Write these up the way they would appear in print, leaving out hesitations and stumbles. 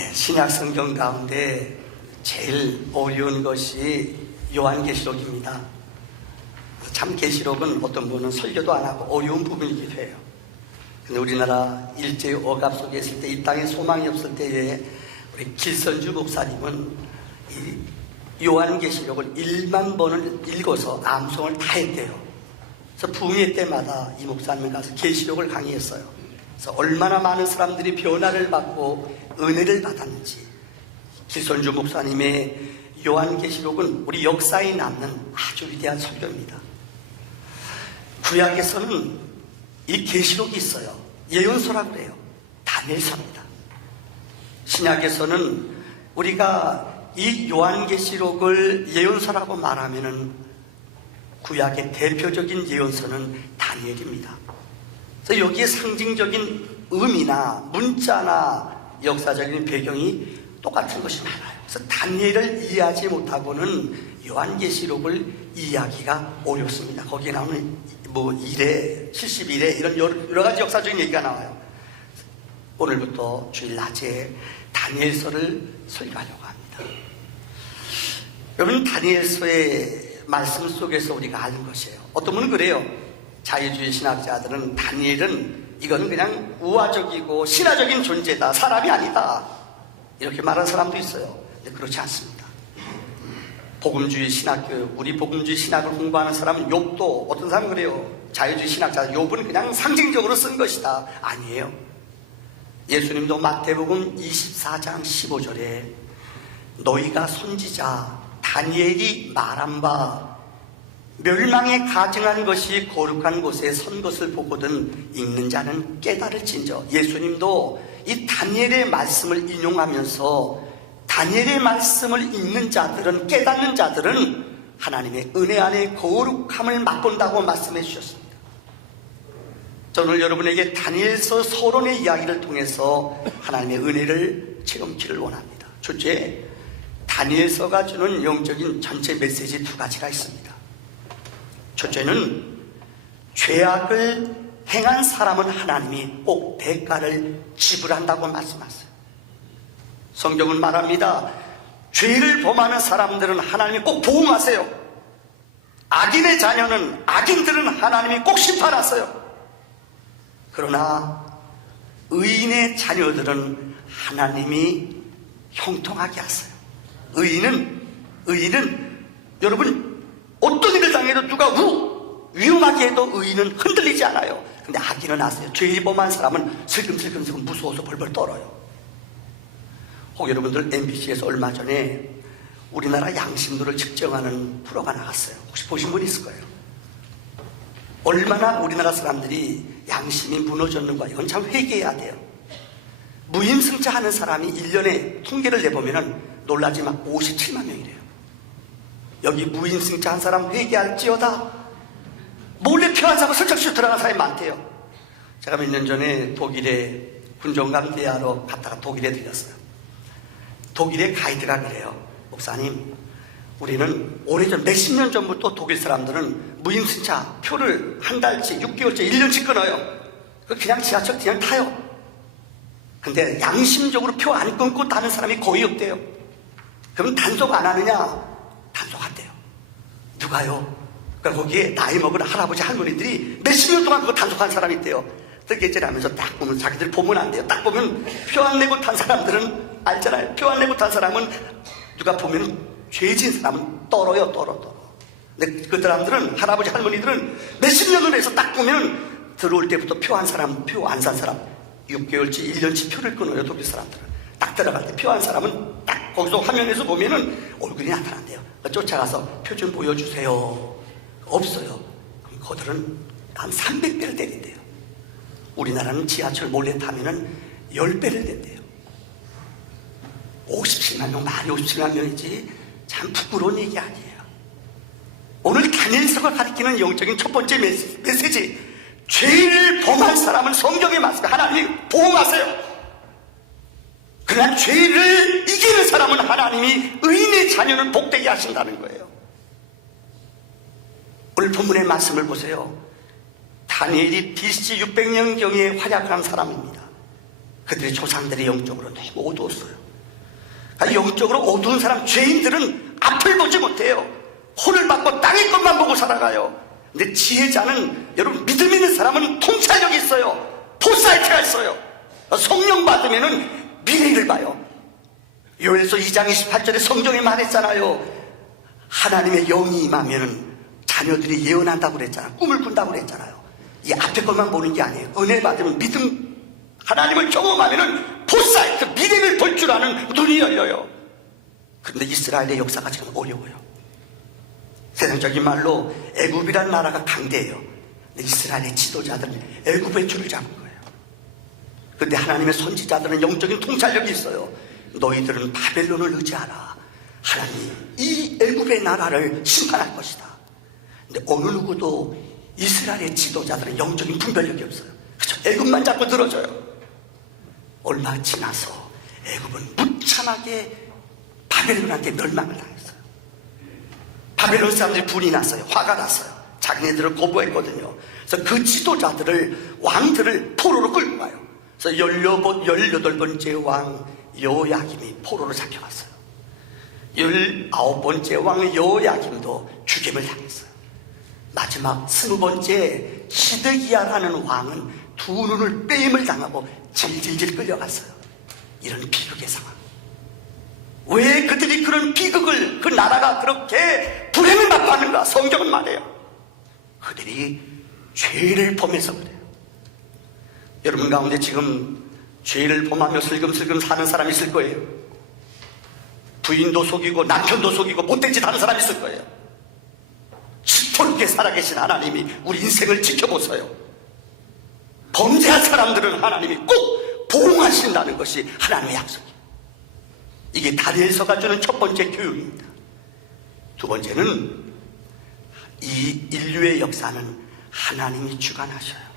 네, 신약 성경 가운데 제일 어려운 것이 요한계시록입니다. 참 계시록은 어떤 분은 설교도 안 하고 어려운 부분이기도 해요. 근데 우리나라 일제의 억압 속에 있을 때, 이 땅에 소망이 없을 때에 우리 길선주 목사님은 이 요한계시록을 1만 번을 읽어서 암송을 다 했대요. 그래서 부흥회 때마다 이 목사님이 가서 계시록을 강의했어요. 그래서 얼마나 많은 사람들이 변화를 받고 은혜를 받았는지. 길선주 목사님의 요한계시록은 우리 역사에 남는 아주 위대한 설교입니다. 구약에서는 이 계시록이 있어요. 예언서라고 그래요. 다니엘서입니다. 신약에서는 우리가 이 요한계시록을 예언서라고 말하면은 구약의 대표적인 예언서는 다니엘입니다. 그래서 여기에 상징적인 의미나 문자나 역사적인 배경이 똑같은 것이 많아요. 그래서 다니엘을 이해하지 못하고는 요한계시록을 이해하기가 어렵습니다. 거기에 나오는 뭐 1회, 71회 이런 여러 가지 역사적인 얘기가 나와요. 오늘부터 주일 낮에 다니엘서를 설교하려고 합니다. 여러분, 다니엘서의 말씀 속에서 우리가 아는 것이에요. 어떤 분은 그래요. 자유주의 신학자들은 다니엘은 이건 그냥 우화적이고 신화적인 존재다, 사람이 아니다, 이렇게 말하는 사람도 있어요. 근데 그렇지 않습니다. 복음주의 신학교육, 우리 복음주의 신학을 공부하는 사람은 욥도, 어떤 사람은 그래요. 자유주의 신학자 욥은 그냥 상징적으로 쓴 것이다. 아니에요. 예수님도 마태복음 24장 15절에 너희가 선지자 다니엘이 말한 바 멸망에 가증한 것이 거룩한 곳에 선 것을 보거든 읽는 자는 깨달을진저. 예수님도 이 다니엘의 말씀을 인용하면서 다니엘의 말씀을 읽는 자들은, 깨닫는 자들은 하나님의 은혜 안에 거룩함을 맛본다고 말씀해 주셨습니다. 저는 여러분에게 다니엘서 서론의 이야기를 통해서 하나님의 은혜를 체험키를 원합니다. 첫째, 다니엘서가 주는 영적인 전체 메시지 두 가지가 있습니다. 첫째는 죄악을 행한 사람은 하나님이 꼭 대가를 지불한다고 말씀하세요. 성경은 말합니다. 죄를 범하는 사람들은 하나님이 꼭 보응하세요. 악인의 자녀는, 악인들은 하나님이 꼭 심판하세요. 그러나 의인의 자녀들은 하나님이 형통하게 하세요. 의인은 여러분, 어떤 일을 당해도 누가 위험하게 해도 의인은 흔들리지 않아요. 근데 악인은 아세요. 죄 범한 사람은 슬금슬금 무서워서 벌벌 떨어요. 혹 여러분들 MBC에서 얼마 전에 우리나라 양심도를 측정하는 프로가 나갔어요. 혹시 보신 분 있을 거예요. 얼마나 우리나라 사람들이 양심이 무너졌는가, 이건 참 회개해야 돼요. 무임승차 하는 사람이 1년에 통계를 내보면 놀라지만 57만 명이래요. 여기 무임승차 한 사람 회개할지어다 몰래 표 안 사고 슬쩍슬쩍 들어간 사람이 많대요. 제가 몇 년 전에 독일에 군종감 대하러 갔다가 독일에 들렸어요. 독일의 가이드가 그래요. 목사님, 우리는 오래전 몇십 년 전부터 독일 사람들은 무임승차 표를 한 달치, 6개월치, 1년치 끊어요. 그냥 지하철 그냥 타요. 근데 양심적으로 표 안 끊고 타는 사람이 거의 없대요. 그럼 단속 안 하느냐? 단속한대요. 누가요? 그러니까 거기에 나이 먹은 할아버지 할머니들이 몇십 년 동안 그거 단속한 사람이 있대요. 뜨개질하면서 딱 보면, 자기들 보면 안 돼요. 딱 보면 표 안 내고 탄 사람들은 알잖아요. 표 안 내고 탄 사람은 누가 보면 죄진 사람은 떨어요. 근데 그 사람들은, 할아버지 할머니들은 몇십 년을 해서 딱 보면 들어올 때부터 표 한 사람, 표 안 산 사람 6개월치, 1년치 표를 끊어요. 독일 사람들은. 딱 들어갈 때 표 한 사람은 딱 거기서 화면에서 보면은 얼굴이 나타난대요. 쫓아가서 표 좀 보여주세요. 없어요. 그럼 그들은 한 300배를 때린대요. 우리나라는 지하철 몰래 타면은 10배를 댄대요. 57만 명, 말이 57만 명이지 참 부끄러운 얘기 아니에요. 오늘 다니엘서가 가리키는 영적인 첫 번째 메시지, 죄를 범한 사람은 성경에 맞습니다. 하나님이 보호하세요. 그러나 죄를 이기는 사람은 하나님이 의인의 자녀는 복되게 하신다는 거예요. 오늘 본문의 말씀을 보세요. 다니엘이 BC 600년경에 활약한 사람입니다. 그들의 조상들이 영적으로 너무 어두웠어요. 영적으로 어두운 사람, 죄인들은 앞을 보지 못해요. 혼을 받고 땅의 것만 보고 살아가요. 근데 지혜자는, 여러분, 믿음 있는 사람은 통찰력이 있어요. 포사이트가 있어요. 성령 받으면은 미래를 봐요. 요엘서 2장 28절에 성경에 말했잖아요. 하나님의 영이 임하면은 자녀들이 예언한다고 그랬잖아요. 꿈을 꾼다고 그랬잖아요. 이 앞에 것만 보는 게 아니에요. 은혜 받으면 믿음, 하나님을 경험하면은 포사이트, 미래를 볼 줄 아는 눈이 열려요. 그런데 이스라엘의 역사가 지금 어려워요. 세상적인 말로 애굽이라는 나라가 강대해요. 근데 이스라엘의 지도자들은 애굽의 줄을 잡은 거예요. 그런데 하나님의 선지자들은 영적인 통찰력이 있어요. 너희들은 바벨론을 의지하라. 하나님이 이 애굽의 나라를 심판할 것이다. 근데 어느 누구도 이스라엘의 지도자들은 영적인 분별력이 없어요. 그렇죠? 애굽만 자꾸 늘어져요. 얼마 지나서 애굽은 무참하게 바벨론한테 멸망을 당했어요. 바벨론 사람들이 분이 났어요. 화가 났어요. 자기네들을 거부했거든요. 그래서 그 지도자들을, 왕들을 포로로 끌고 가요. 그래서 18번째 왕 여호야김이 포로로 잡혀갔어요. 19번째 왕 여호야김도 죽임을 당했어요. 마지막 20번째 시드기야라는 왕은 두 눈을 빼임을 당하고 질질질 끌려갔어요. 이런 비극의 상황. 왜 그들이 그런 비극을, 그 나라가 그렇게 불행을 맛봤는가? 성경은 말해요. 그들이 죄를 범해서 그래요. 여러분 가운데 지금 죄를 범하며 슬금슬금 사는 사람이 있을 거예요. 부인도 속이고 남편도 속이고 못된 짓 하는 사람이 있을 거예요. 시퍼렇게 살아계신 하나님이 우리 인생을 지켜보세요. 범죄한 사람들은 하나님이 꼭 보응하신다는 것이 하나님의 약속이에요. 이게 다니엘서가 주는 첫 번째 교육입니다. 두 번째는 이 인류의 역사는 하나님이 주관하셔요.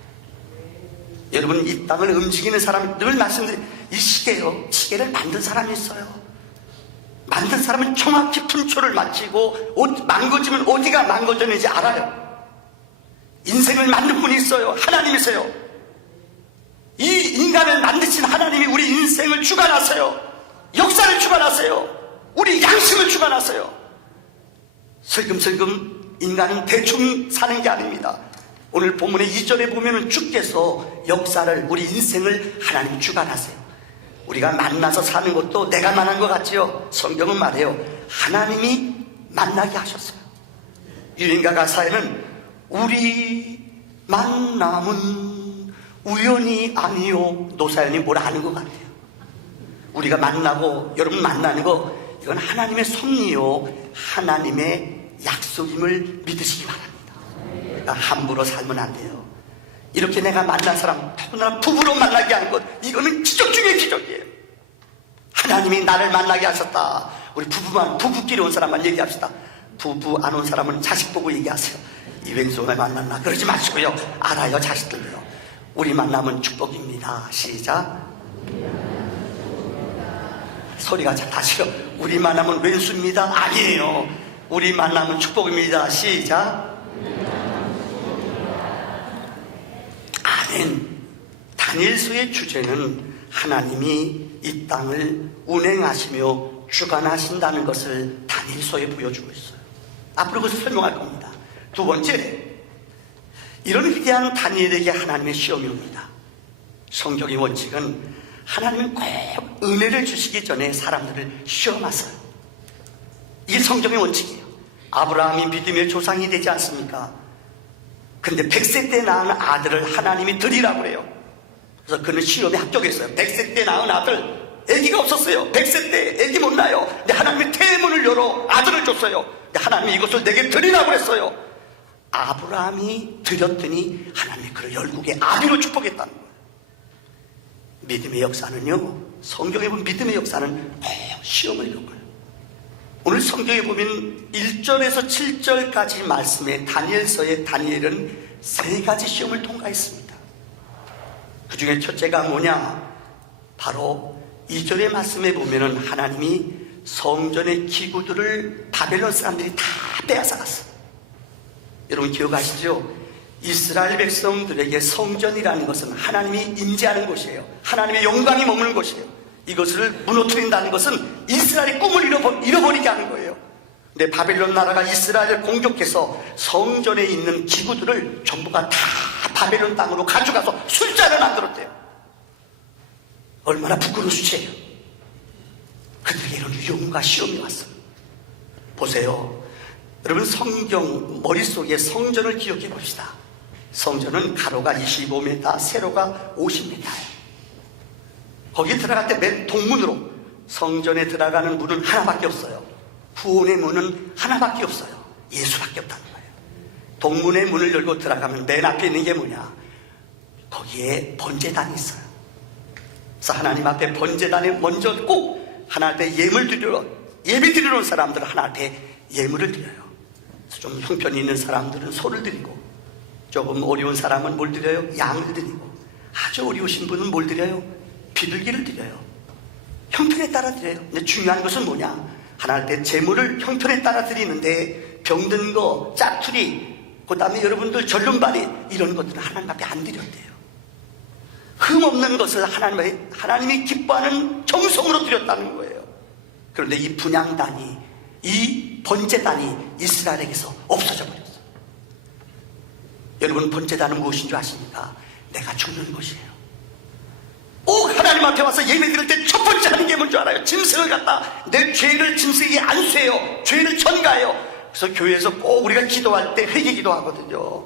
여러분, 이 땅을 움직이는 사람, 늘 말씀드린 이 시계요, 시계를 만든 사람이 있어요. 만든 사람은 정확히 분초를 맞추고 망가지면 어디가 망가졌는지 알아요. 인생을 만든 분이 있어요. 하나님이세요. 이 인간을 만드신 하나님이 우리 인생을 주관하세요. 역사를 주관하세요. 우리 양심을 주관하세요. 슬금슬금 인간은 대충 사는 게 아닙니다. 오늘 본문의 2절에 보면은 주께서 역사를, 우리 인생을 하나님 주관하세요. 우리가 만나서 사는 것도 내가 만난 것 같지요? 성경은 말해요. 하나님이 만나게 하셨어요. 유행가 가사에는 우리 만남은 우연이 아니요. 노사연이 뭘 아는 것 같아요. 우리가 만나고 여러분 만나는 거, 이건 하나님의 섭리요, 하나님의 약속임을 믿으시기 바랍니다. 그러니까 함부로 살면 안 돼요. 이렇게 내가 만난 사람, 더군다나 부부로 만나게 하는 것, 이거는 기적 중에 기적이에요. 하나님이 나를 만나게 하셨다. 우리 부부끼리 온 사람만 얘기합시다. 부부 안 온 사람은 자식 보고 얘기하세요. 이 왼손에 만났나? 그러지 마시고요. 알아요, 자식들도요. 우리 만남은 축복입니다. 시작. 소리가 잘 다시요. 우리 만남은 왼수입니다. 아니에요. 우리 만남은 축복입니다. 시작. 아멘. 다니엘서의 주제는 하나님이 이 땅을 운행하시며 주관하신다는 것을 다니엘서에 보여주고 있어요. 앞으로 그것을 설명할 겁니다. 두 번째, 이런 위대한 다니엘에게 하나님의 시험이 옵니다. 성경의 원칙은 하나님은 꼭 은혜를 주시기 전에 사람들을 시험하세요. 이게 성경의 원칙이에요. 아브라함이 믿음의 조상이 되지 않습니까? 근데 100세 때 낳은 아들을 하나님이 드리라고 그래요. 그래서 그는 시험에 합격했어요. 100세 때 낳은 아들, 아기가 없었어요. 100세 때 아기 못 낳아요. 근데 하나님이 태문을 열어 아들을 줬어요. 근데 하나님이 이것을 내게 드리라고 그랬어요. 아브라함이 드렸더니 하나님이 그를 열국의 아비로 축복했다는 거예요. 믿음의 역사는요, 성경에 보면 믿음의 역사는 꼭 시험을 겪어요. 오늘 성경에 보면 1절에서 7절까지 말씀에 다니엘서의 다니엘은 3가지 시험을 통과했습니다. 그 중에 첫째가 뭐냐? 바로 2절의 말씀에 보면은 하나님이 성전의 기구들을 바벨론 사람들이 다 빼앗아갔어요. 여러분 기억하시죠? 이스라엘 백성들에게 성전이라는 것은 하나님이 임재하는 곳이에요. 하나님의 영광이 머무는 곳이에요. 이것을 무너뜨린다는 것은 이스라엘의 꿈을 잃어버리게 하는 거예요. 근데 바벨론 나라가 이스라엘을 공격해서 성전에 있는 기구들을 전부가 다 바벨론 땅으로 가져가서 술잔을 만들었대요. 얼마나 부끄러운 수치예요. 그들에게 이런 위험과 시험이 왔어요. 보세요. 여러분, 성경 머릿속에 성전을 기억해 봅시다. 성전은 가로가 25m, 세로가 50m예요. 거기 들어갈 때 맨 동문으로, 성전에 들어가는 문은 하나밖에 없어요. 구원의 문은 하나밖에 없어요. 예수밖에 없다는 거예요. 동문의 문을 열고 들어가면 맨 앞에 있는 게 뭐냐? 거기에 번제단이 있어요. 그래서 하나님 앞에 번제단에 먼저 꼭 하나님 앞에 예배 드리러 온 사람들은 하나님 앞에 예물을 드려요. 그래서 좀 형편이 있는 사람들은 소를 드리고, 조금 어려운 사람은 뭘 드려요? 양을 드리고, 아주 어려우신 분은 뭘 드려요? 비둘기를 드려요. 형편에 따라 드려요. 근데 중요한 것은 뭐냐? 하나님 앞에 제물을 형편에 따라 드리는데 병든 거, 짜투리, 그 다음에 여러분들 절름발이, 이런 것들은 하나님 앞에 안 드렸대요. 흠없는 것을 하나님이 기뻐하는 정성으로 드렸다는 거예요. 그런데 이 분향단이, 이 번제단이 이스라엘에게서 없어져 버렸어요. 여러분, 번제단은 무엇인 줄 아십니까? 내가 죽는 것이에요. 하나님 앞에 와서 예배 드릴 때 첫 번째 하는 게 뭔지 알아요? 짐승을 갖다 내 죄를 짐승에게 안수해요. 죄를 전가해요. 그래서 교회에서 꼭 우리가 기도할 때 회개 기도하거든요.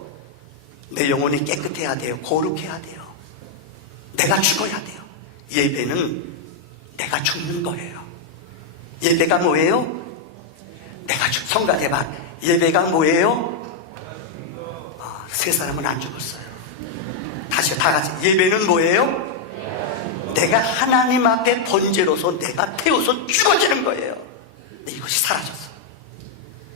내 영혼이 깨끗해야 돼요. 거룩해야 돼요. 내가 죽어야 돼요. 예배는 내가 죽는 거예요. 예배가 뭐예요? 성가대반 예배가 뭐예요? 세 사람은 안 죽었어요. 다시 다 같이, 예배는 뭐예요? 내가 하나님 앞에 번제로서 내가 태워서 죽어지는 거예요. 근데 이것이 사라졌어.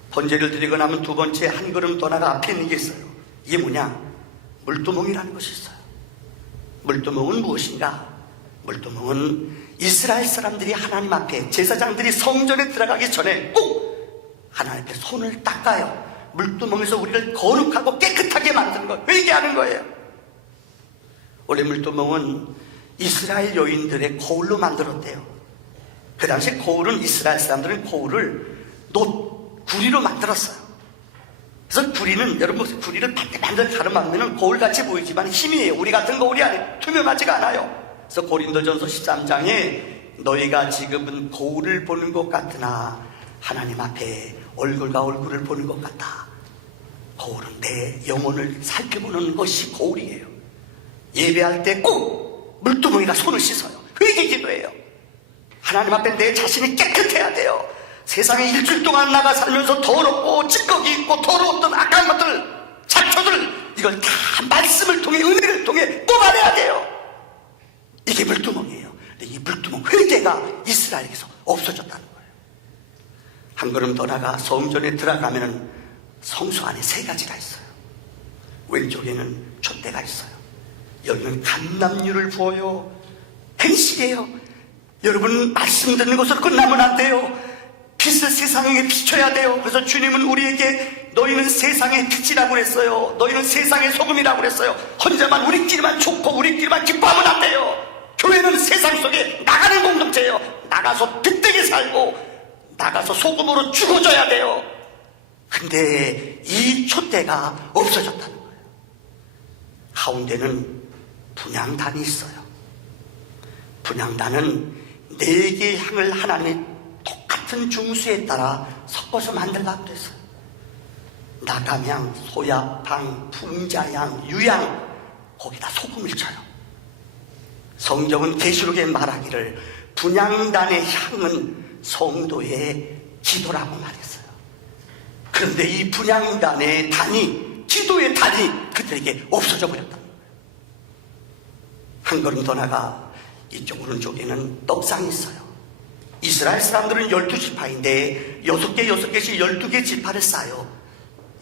번제를 드리고 나면 두 번째 한 걸음 더 나가 앞에 있는 게 있어요. 이게 뭐냐? 물두멍이라는 것이 있어요. 물두멍은 무엇인가? 물두멍은 이스라엘 사람들이 하나님 앞에, 제사장들이 성전에 들어가기 전에 꼭 하나님 앞에 손을 닦아요. 물두멍에서 우리를 거룩하고 깨끗하게 만드는 거, 회개하는 거예요. 원래 물두멍은 이스라엘 여인들의 거울로 만들었대요. 그 당시 거울은, 이스라엘 사람들은 거울을 구리로 만들었어요. 그래서 구리는, 여러분, 구리를 반들 가르마면 거울같이 보이지만 힘이에요. 우리 같은 거울이 아니에요. 투명하지가 않아요. 그래서 고린도전서 13장에 너희가 지금은 거울을 보는 것 같으나 하나님 앞에 얼굴과 얼굴을 보는 것 같다. 거울은 내 영혼을 살펴보는 것이 거울이에요. 예배할 때 꼭 물두멍이가 손을 씻어요. 회개 기도해요. 하나님 앞에 내 자신이 깨끗해야 돼요. 세상에 일주일 동안 나가 살면서 더럽고 찌꺼기 있고 더러웠던 악한 것들, 잡초들, 이걸 다 말씀을 통해, 은혜를 통해 뽑아내야 돼요. 이게 물두멍이에요. 근데 이 물두멍, 회개가 이스라엘에게서 없어졌다는 거예요. 한 걸음 더 나가 성전에 들어가면은 성소 안에 세 가지가 있어요. 왼쪽에는 촛대가 있어요. 여기는 감람유를 부어요. 행식이에요. 여러분, 말씀 듣는 것으로 끝나면 안 돼요. 빛을 세상에 비춰야 돼요. 그래서 주님은 우리에게 너희는 세상의 빛이라고 그랬어요. 너희는 세상의 소금이라고 그랬어요. 혼자만 우리끼리만 좋고 우리끼리만 기뻐하면 안 돼요. 교회는 세상 속에 나가는 공동체예요. 나가서 빛되게 살고 나가서 소금으로 죽어줘야 돼요. 근데 이 촛대가 없어졌다는 거예요. 가운데는 분향단이 있어요. 분향단은 4개의 향을 하나님의 똑같은 중수에 따라 섞어서 만들라고 그랬어요. 나감향, 소약향, 풍자향, 유향, 거기다 소금을 쳐요. 성경은 계시록에 말하기를 분향단의 향은 성도의 기도라고 말했어요. 그런데 이 분향단의 단이, 기도의 단이 그들에게 없어져 버렸다. 한 걸음 더 나가 이쪽 오른쪽에는 떡상이 있어요. 이스라엘 사람들은 12지파인데 6개씩 12개 지파를 쌓아요.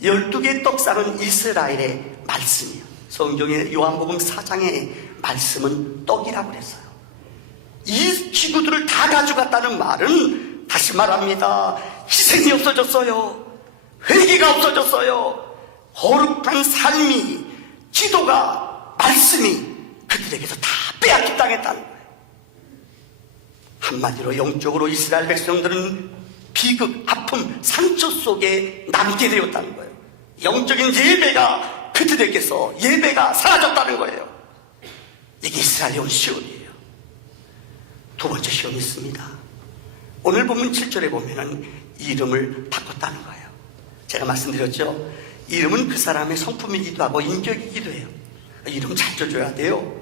12개의 떡상은 이스라엘의 말씀이에요. 성경의 요한복음 4장의 말씀은 떡이라고 그랬어요. 이 기구들을 다 가져갔다는 말은, 다시 말합니다, 희생이 없어졌어요. 회개가 없어졌어요. 거룩한 삶이, 기도가, 말씀이 그들에게서 다 빼앗기 당했다는 거예요. 한마디로 영적으로 이스라엘 백성들은 비극, 아픔, 상처 속에 남게 되었다는 거예요. 영적인 예배가 그들에게서 예배가 사라졌다는 거예요. 이게 이스라엘의 온 시험이에요. 두 번째 시험이 있습니다. 오늘 본문 7절에 보면은 이름을 바꿨다는 거예요. 제가 말씀드렸죠. 이름은 그 사람의 성품이기도 하고 인격이기도 해요. 이름 잘 줘줘야 돼요.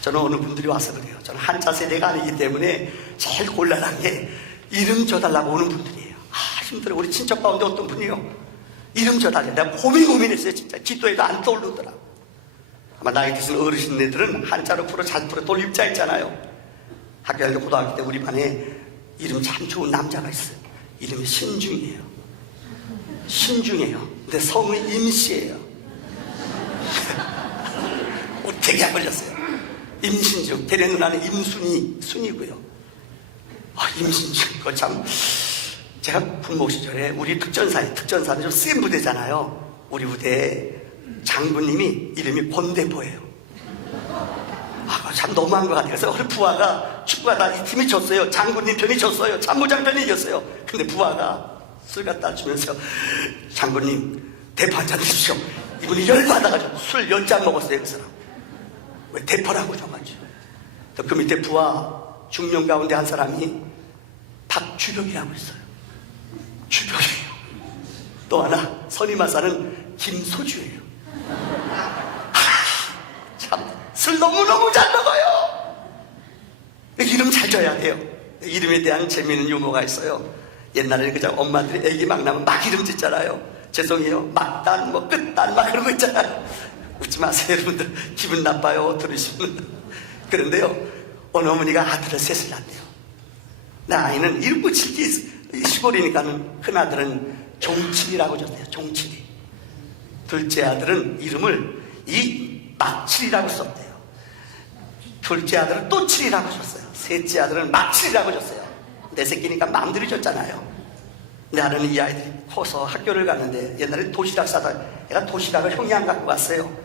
저는 어느 분들이 와서 그래요. 저는 한자 세대가 아니기 때문에 제일 곤란한 게 이름 줘달라고 오는 분들이에요. 힘들어. 우리 친척 가운데 어떤 분이요. 이름 줘달래. 내가 고민했어요. 진짜 기도해도 안 떠오르더라. 아마 나이 드신 어르신네들은 한자로 풀어 잘 풀어 돌림자 있잖아요. 학교 다닐 때 고등학교 때 우리 반에 이름 참 좋은 남자가 있어요. 이름이 신중이에요. 신중해요. 근데 성은 임씨예요. 되게 안 걸렸어요. 임신중. 대래 누나는 임순이, 순이고요. 임신중. 그거 참. 제가 군목 시절에 우리 특전사는 좀 센 부대잖아요. 우리 부대에 장군님이 이름이 권대포예요. 참 너무한 것 같아요. 그래서 어느 부하가 축구하다 이 팀이 졌어요. 장군님 편이 졌어요. 참모장 편이 이겼어요. 근데 부하가 술 갖다 주면서 장군님 대포 한 잔 드십시오. 이분이 열받아가지고 술 10잔 먹었어요. 그 사람. 왜 대포라고 정하죠. 그 밑에 부하 중령 가운데 한 사람이 박주력이라고 있어요. 주력이에요. 또 하나 선임하사는 김소주예요. 참 술 너무너무 잘 먹어요. 이름 잘 줘야 돼요. 이름에 대한 재미있는 유머가 있어요. 옛날에는 그냥 엄마들이 애기 막 나면 막 이름 짓잖아요. 죄송해요. 막단 뭐 끝단 막 그런 거 있잖아요. 웃지 마세요 여러분들. 기분 나빠요 들으시면. 그런데요 어느 어머니가 아들을 셋을 낳았대요. 나 아이는 이름 붙이기 시골이니까는 큰아들은 종칠이라고 줬대요. 종칠이. 둘째 아들은 이름을 막칠이라고 썼대요. 둘째 아들은 또칠이라고 줬어요. 셋째 아들은 막칠이라고 줬어요. 내 새끼니까 마음대로 줬잖아요. 근데 나는 이 아이들이 커서 학교를 갔는데 옛날에 도시락 싸다 애가 도시락을 형이 안 갖고 갔어요.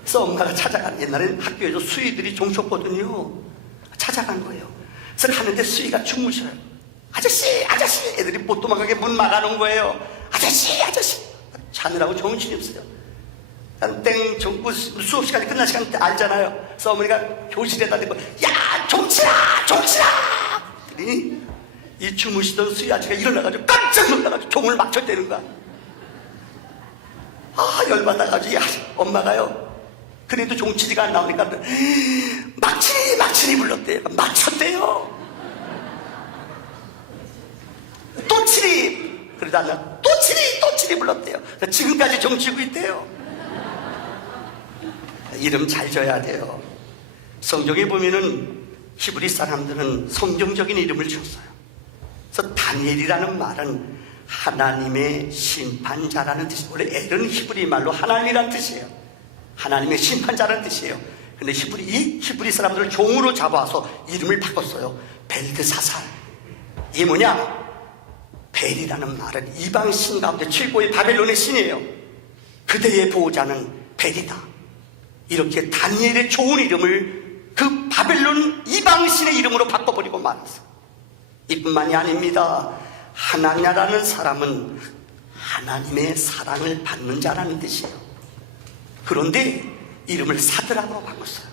그래서 엄마가 찾아가는 옛날에는 학교에서 수위들이 종쳤거든요. 찾아간 거예요. 그래서 가는데 수위가 주무셔요. 아저씨 애들이 못 도망가게 문 막아놓은 거예요. 아저씨 자느라고 정신이 없어요. 땡 수업 시간이 끝난 시간 때 알잖아요. 그래서 어머니가 교실에다 대고 야 종치라 그랬더니 이 주무시던 수희 아저씨가 일어나가지고 깜짝 놀라가지고 종을 막 쳤대는 거야. 열받아가지고 엄마가요 그래도 종치리가 안 나오니까 막치리 불렀대요. 맞췄대요. 또치리 그러다 또치리 불렀대요. 지금까지 종치고 있대요. 이름 잘 줘야 돼요. 성경에 보면은 히브리 사람들은 성경적인 이름을 지었어요. 그래서 다니엘이라는 말은 하나님의 심판자라는 뜻이에요. 원래 엘은 히브리 말로 하나님이라는 뜻이에요. 하나님의 심판자라는 뜻이에요. 근데 히브리 사람들을 종으로 잡아서 이름을 바꿨어요. 벨드사살. 이게 뭐냐? 벨이라는 말은 이방신 가운데 최고의 바벨론의 신이에요. 그대의 보호자는 벨이다. 이렇게 다니엘의 좋은 이름을 그 바벨론 이방신의 이름으로 바꿔버리고 말았어요. 이뿐만이 아닙니다. 하나냐라는 사람은 하나님의 사랑을 받는 자라는 뜻이에요. 그런데 이름을 사드락으로 바꿨어요.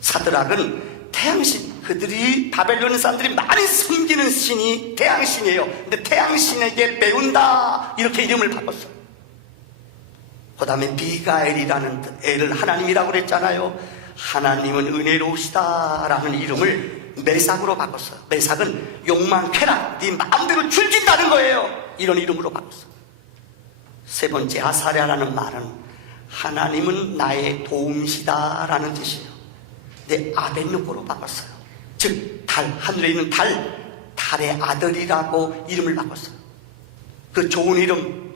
사드락은 태양신, 그들이 바벨론 사람들이 많이 섬기는 신이 태양신이에요. 근데 태양신에게 배운다 이렇게 이름을 바꿨어요. 그 다음에 미가엘이라는 애를 하나님이라고 그랬잖아요. 하나님은 은혜로우시다 라는 이름을 메삭으로 바꿨어요. 메삭은 욕망, 쾌락, 네 마음대로 즐긴다는 거예요. 이런 이름으로 바꿨어요. 세 번째 아사랴라는 말은 하나님은 나의 도움이시다 라는 뜻이에요. 근데 아벤누고로 바꿨어요. 즉 달, 하늘에 있는 달의 아들이라고 이름을 바꿨어요. 그 좋은 이름,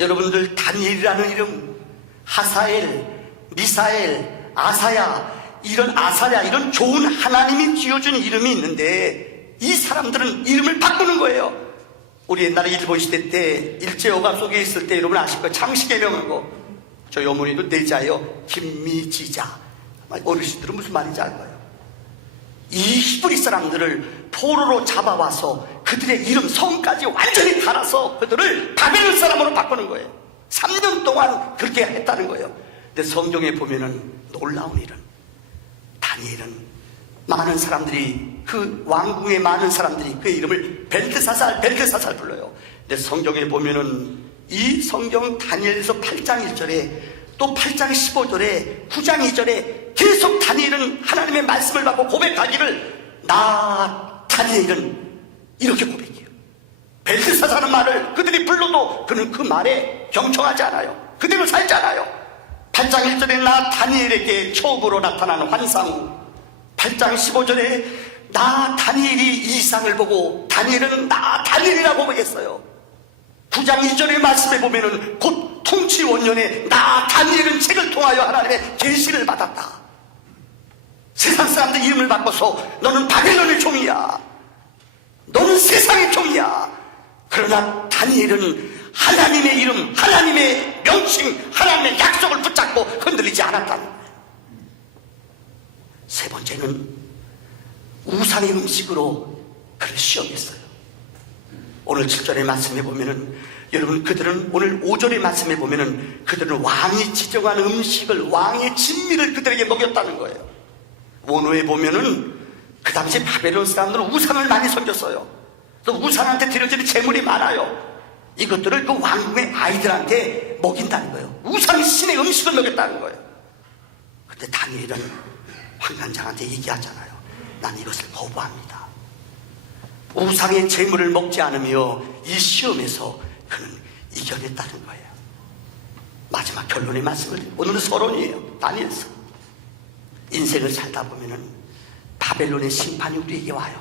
여러분들 다니엘이라는 이름, 하사엘, 미사엘, 아사야, 이런 아사랴, 이런 좋은 하나님이 지어준 이름이 있는데 이 사람들은 이름을 바꾸는 거예요. 우리 옛날에 일본 시대 때 일제어감 속에 있을 때 여러분 아실 거예요. 창씨개명하고 저희 어머니도 내자예요. 김미지자. 어르신들은 무슨 말인지 알 거예요. 이 히브리 사람들을 포로로 잡아와서 그들의 이름, 성까지 완전히 갈아서 그들을 바벨론 사람으로 바꾸는 거예요. 3년 동안 그렇게 했다는 거예요. 근데 성경에 보면은 놀라운 일은, 다니엘은 많은 사람들이, 그 왕궁의 많은 사람들이 그의 이름을 벨드사살 불러요. 근데 성경에 보면은 이 성경 다니엘서 8장 1절에 또 8장 15절에 9장 2절에 계속 다니엘은 하나님의 말씀을 받고 고백하기를, 나 다니엘은 이렇게 고백해요. 벨드사살하는 말을 그들이 불러도 그는 그 말에 경청하지 않아요. 그대로 살지 않아요. 8장 1절에 나 다니엘에게 처음으로 나타나는 환상 후, 8장 15절에 나 다니엘이 이 이상을 보고 다니엘은 나 다니엘이라고 고백했어요. 9장 2절의 말씀에 보면은 곧 통치 원년에 나 다니엘은 책을 통하여 하나님의 계시를 받았다. 세상 사람들 이름을 바꿔서 너는 바벨론의 종이야, 너는 세상의 종이야. 그러나 다니엘은 하나님의 이름, 하나님의 명칭, 하나님의 약속을 붙잡고 흔들리지 않았다는 거예요. 세 번째는 우상의 음식으로 그를 시험했어요. 오늘 7절의 말씀에 보면은, 여러분, 그들은 오늘 5절의 말씀에 보면은 그들은 왕이 지정한 음식을, 왕의 진미를 그들에게 먹였다는 거예요. 원어에 보면은 그 당시 바벨론 사람들은 우상을 많이 섬겼어요. 또 우상한테 드려지는 재물이 많아요. 이것들을 그 왕궁의 아이들한테 먹인다는 거예요. 우상 신의 음식을 먹였다는 거예요. 그런데 다니엘은 환관장한테 얘기하잖아요. 난 이것을 거부합니다. 우상의 재물을 먹지 않으며 이 시험에서 그는 이겨냈다는 거예요. 마지막 결론의 말씀을, 오늘은 서론이에요. 다니엘서. 인생을 살다 보면은 바벨론의 심판이 우리에게 와요.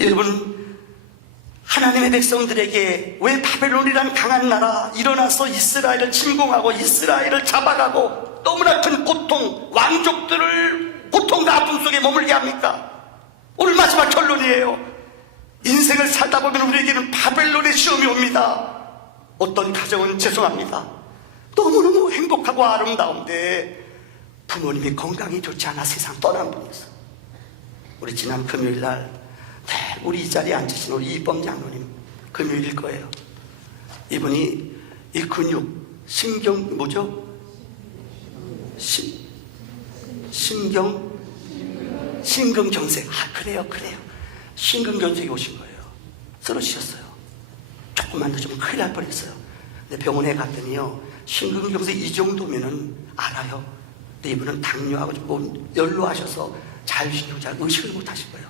여러분, 하나님의 백성들에게 왜 바벨론이란 강한 나라 일어나서 이스라엘을 침공하고 이스라엘을 잡아가고 너무나 큰 고통, 왕족들을 고통과 아픔 속에 머물게 합니까? 오늘 마지막 결론이에요. 인생을 살다 보면 우리에게는 바벨론의 시험이 옵니다. 어떤 가정은 죄송합니다, 너무너무 행복하고 아름다운데 부모님이 건강이 좋지 않아 세상 떠난 분이 있어. 우리 지난 금요일날 우리 이 자리에 앉으신 우리 이범 장로님, 금요일일 거예요. 이분이 이 근육, 신경, 뭐죠? 심근경색. 그래요. 심근경색이 오신 거예요. 쓰러지셨어요. 조금만 늦으면 큰일 날 뻔했어요. 근데 병원에 갔더니요, 심근경색 이 정도면은 알아요. 근데 이분은 당뇨하고 좀 연로하셔서 자율신경잘 의식을 못 하실 거예요.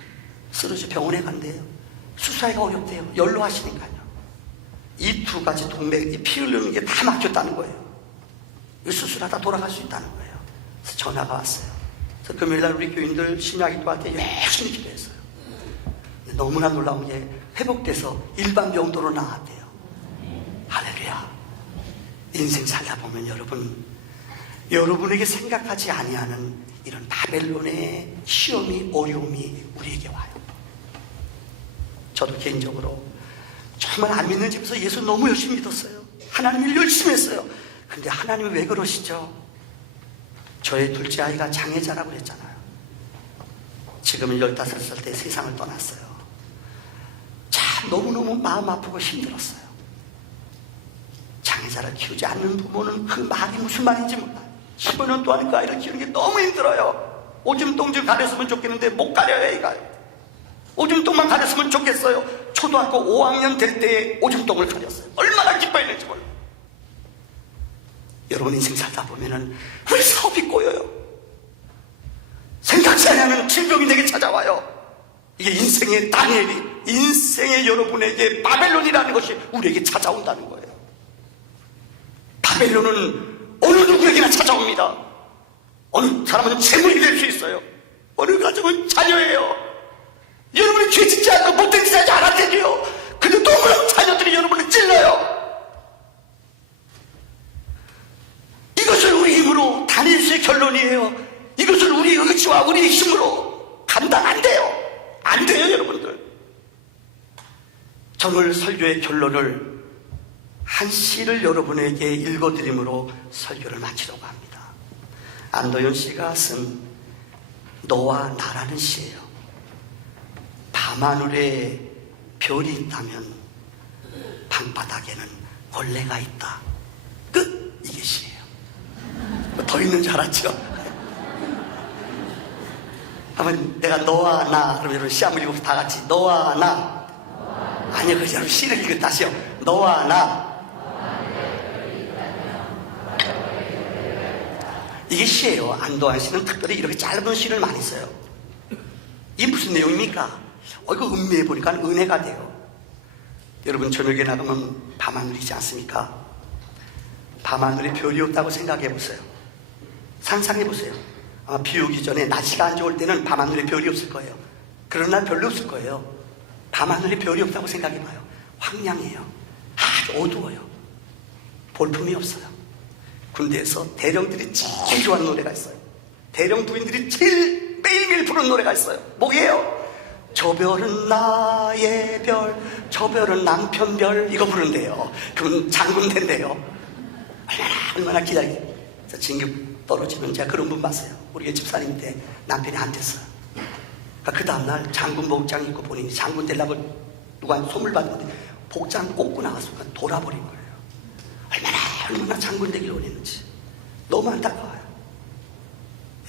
쓰러져 병원에 간대요. 수술하기가 어렵대요. 연로하시니까요. 이 두 가지 동맥, 이 피 흐르는 게 다 막혔다는 거예요. 이 수술하다 돌아갈 수 있다는 거예요. 그래서 전화가 왔어요. 그래서 금요일날 우리 교인들 심야 기도할 때 열심히 기도했어요. 근데 너무나 놀라운 게 회복돼서 일반 병도로 나왔대요. 할렐루야. 인생 살다 보면 여러분에게 생각하지 아니하는 이런 바벨론의 시험이, 어려움이 우리에게 와요. 저도 개인적으로 정말 안 믿는 집에서 예수 너무 열심히 믿었어요. 하나님을 열심히 했어요. 근데 하나님이 왜 그러시죠? 저의 둘째 아이가 장애자라고 했잖아요. 지금은 15살 때 세상을 떠났어요. 참 너무너무 마음 아프고 힘들었어요. 장애자를 키우지 않는 부모는 그 말이 무슨 말인지 몰라요. 15년 동안 그 아이를 키우는 게 너무 힘들어요. 오줌똥 좀 가렸으면 좋겠는데 못 가려요, 애가. 오줌똥만 가렸으면 좋겠어요. 초등학교 5학년 될 때에 오줌똥을 가렸어요. 얼마나 기뻐했는지 몰라요. 여러분 인생 살다 보면은 왜 사업이 꼬여요? 생각지 않는 질병이 내게 찾아와요. 이게 인생의 다니엘이, 인생의 여러분에게 바벨론이라는 것이 우리에게 찾아온다는 거예요. 바벨론은 어느 누구에게나 찾아옵니다. 어느 사람은 재물이 될 수 있어요. 어느 가정은 자녀예요. 여러분이 죄 짓지 않고 못된 짓 하지 않았대요. 근데 너무너무 자녀들이 여러분을 찔러요. 이것을 우리 힘으로, 다니엘서의 결론이에요. 이것을 우리의 의지와 우리의 힘으로 감당 안 돼요. 안 돼요, 여러분들. 오늘 설교의 결론을 한 시를 여러분에게 읽어드림으로 설교를 마치려고 합니다. 안도현 씨가 쓴 너와 나라는 시예요. 밤하늘에 별이 있다면 방바닥에는 벌레가 있다. 끝! 이게 시예요. 더 있는 줄 알았죠? 한번 내가 너와 나, 그러면 여러분 시 한번 읽어보세요. 다 같이. 너와 나. 아니요, 그냥 여러분 시를 읽어 다시요. 너와 나. 이게 시예요. 안도환 씨는 특별히 이렇게 짧은 시를 많이 써요. 이게 무슨 내용입니까? 이거 음미해 보니까 은혜가 돼요. 여러분 저녁에 나가면 밤하늘이지 않습니까? 밤하늘에 별이 없다고 생각해 보세요. 상상해 보세요. 아마 비 오기 전에 날씨가 안 좋을 때는 밤하늘에 별이 없을 거예요. 그런 날 별로 없을 거예요. 밤하늘에 별이 없다고 생각해 봐요. 황량해요. 아주 어두워요. 볼품이 없어요. 군대에서 대령들이 제일 좋아하는 노래가 있어요. 대령 부인들이 제일 매일매일 부르는 노래가 있어요. 뭐예요? 저 별은 나의 별, 저 별은 남편 별, 이거 부른대요. 그건 장군대인데요. 얼마나 기다리고 진급 떨어지면 제가 그런 분 봤어요. 우리 집사님인데 남편이 안 됐어요. 그 다음날 장군 복장 입고 본인이 장군 되려고 누구한테 선물 받는데 복장 꽂고 나가서 돌아버린 거예요. 얼마나 장군 되길 원했는지. 너무 안타까워요.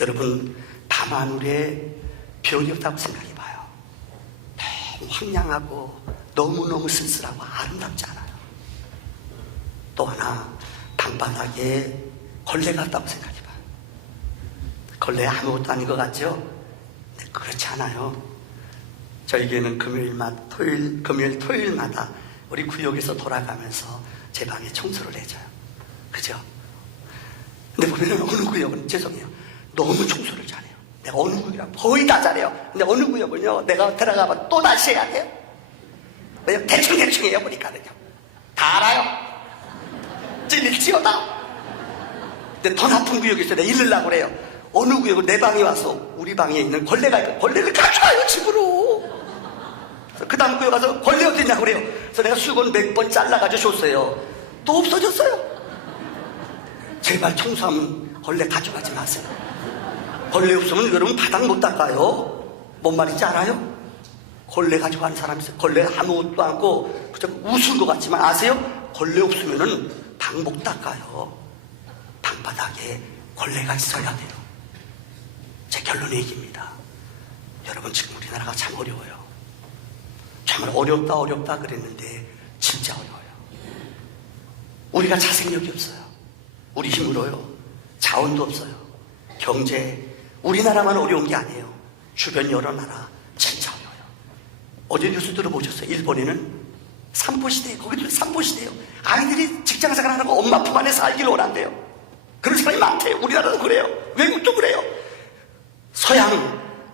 여러분, 밤하늘에 별이 없다고 생각해봐요. 너무 황량하고 너무너무 쓸쓸하고 아름답지 않아요. 또 하나, 방바닥에 걸레가 없다고 생각해봐요. 걸레 아무것도 아닌 것 같죠? 네, 그렇지 않아요. 저에게는 금요일, 토요일마다 우리 구역에서 돌아가면서 제 방에 청소를 해줘요. 그죠? 근데 보면은 어느 구역은, 죄송해요, 너무 청소를 잘해요. 내가 어느 구역이랑 거의 다 잘해요. 근데 어느 구역은요, 내가 들어가면 또 다시 해야 돼요. 왜냐면 대충 해요, 보니까는요. 다 알아요. 찔릴지어다. 근데 더 나쁜 구역이 있어요. 내가 잃으려고 그래요. 어느 구역은 내 방에 와서 우리 방에 있는 걸레가 있고 걸레를 가져와요, 집으로. 그 다음 구역 가서 걸레 어디 있냐고 그래요. 그래서 내가 수건 몇 번 잘라가지고 줬어요. 또 없어졌어요. 제발 청소하면 걸레 가져가지 마세요. 걸레 없으면 여러분 바닥 못 닦아요. 뭔 말인지 알아요? 걸레 가져가는 사람이 있어요. 걸레 아무것도 않고 그저 웃은 것 같지만 아세요? 걸레 없으면은 방 못 닦아요. 방바닥에 걸레가 있어야 돼요. 제 결론 얘기입니다. 여러분, 지금 우리나라가 참 어려워요. 정말 어렵다 그랬는데 진짜 어려워요. 우리가 자생력이 없어요. 우리 힘으로요. 자원도 없어요. 경제, 우리나라만 어려운 게 아니에요. 주변 여러 나라 진짜 어려워요. 어제 뉴스 들어보셨어요? 일본에는 산보시대예요. 거기도 산보시대예요. 아이들이 직장생활 안 하고 엄마 품 안에 살기를 원한대요. 그런 사람이 많대요. 우리나라도 그래요. 외국도 그래요. 서양,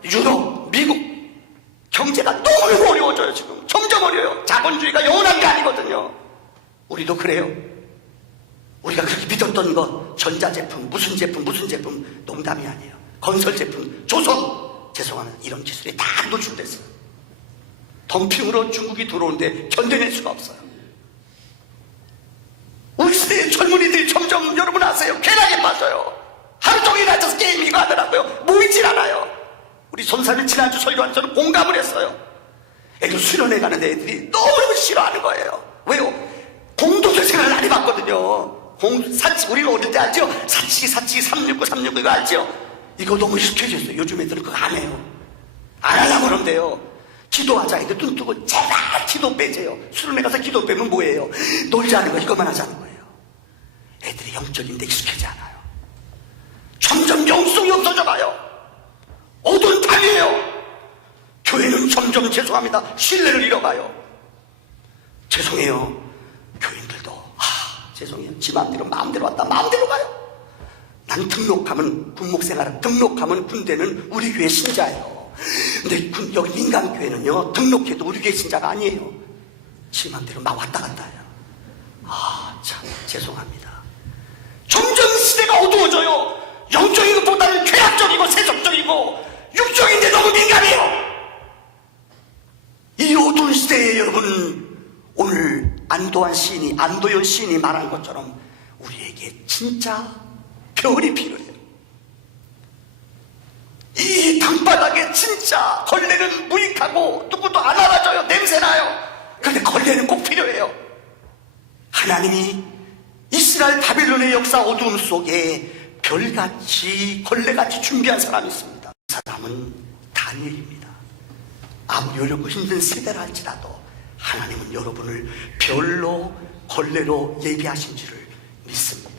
유럽, 미국 경제가 너무 어려워져요. 지금 점점 어려워요. 자본주의가 영원한 게 아니거든요. 우리도 그래요. 우리가 그렇게 믿었던 것, 전자제품, 무슨 제품 농담이 아니에요. 건설제품, 조선, 죄송합니다. 이런 기술이 다 노출됐어요. 덤핑으로 중국이 들어오는데 견뎌낼 수가 없어요. 우리 시대의 젊은이들이 점점, 여러분 아세요? 쾌락에 빠져요. 하루 종일 앉아서 게임 이거 하더라고요. 모이질 않아요. 우리 손사님 지난주 설교한 저는 공감을 했어요. 애들 수련회 가는 애들이 너무 싫어하는 거예요. 왜요? 공도들 생활을 안 해봤거든요. 우리가 어릴 때 알죠? 사치기 369 이거 알죠? 이거 너무 익숙해졌어요. 요즘 애들은 그거 안 해요. 안 하려고 그러는데요. 기도하자. 애들 눈 뜨고 제발 기도 빼세요. 수련회 가서 기도 빼면 뭐예요? 놀자는 거, 이것만 하자는 거예요. 애들이 영적인데 익숙하지 않아요. 점점 영성이 없어져 가요. 어두운 밤이에요. 교회는 점점, 죄송합니다, 신뢰를 잃어가요. 죄송해요. 교인들도 죄송해요. 지 마음대로 왔다 마음대로 가요. 난 등록하면 군목생활, 등록하면 군대는 우리 교회 신자예요. 근데 여기 민간교회는요, 등록해도 우리 교회 신자가 아니에요. 지 마음대로 막 왔다 갔다 해요. 참 죄송합니다. 점점 시대가 어두워져요. 영적인 것보다는 쾌락적이고 세속적이고 육적인데 너무 민감해요. 이 어두운 시대에 여러분, 오늘 안도연 시인이 말한 것처럼 우리에게 진짜 별이 필요해요. 이 세상에 진짜 걸레는 무익하고 누구도 안 알아줘요. 냄새나요. 그런데 걸레는 꼭 필요해요. 하나님이 이스라엘 바빌론의 역사 어두움 속에 별같이 걸레같이 준비한 사람이 있습니다. 그 사람은 다니엘입니다. 아무리 어렵고 힘든 세대라 할지라도 하나님은 여러분을 별로 걸레로 예비하신 줄을 믿습니다.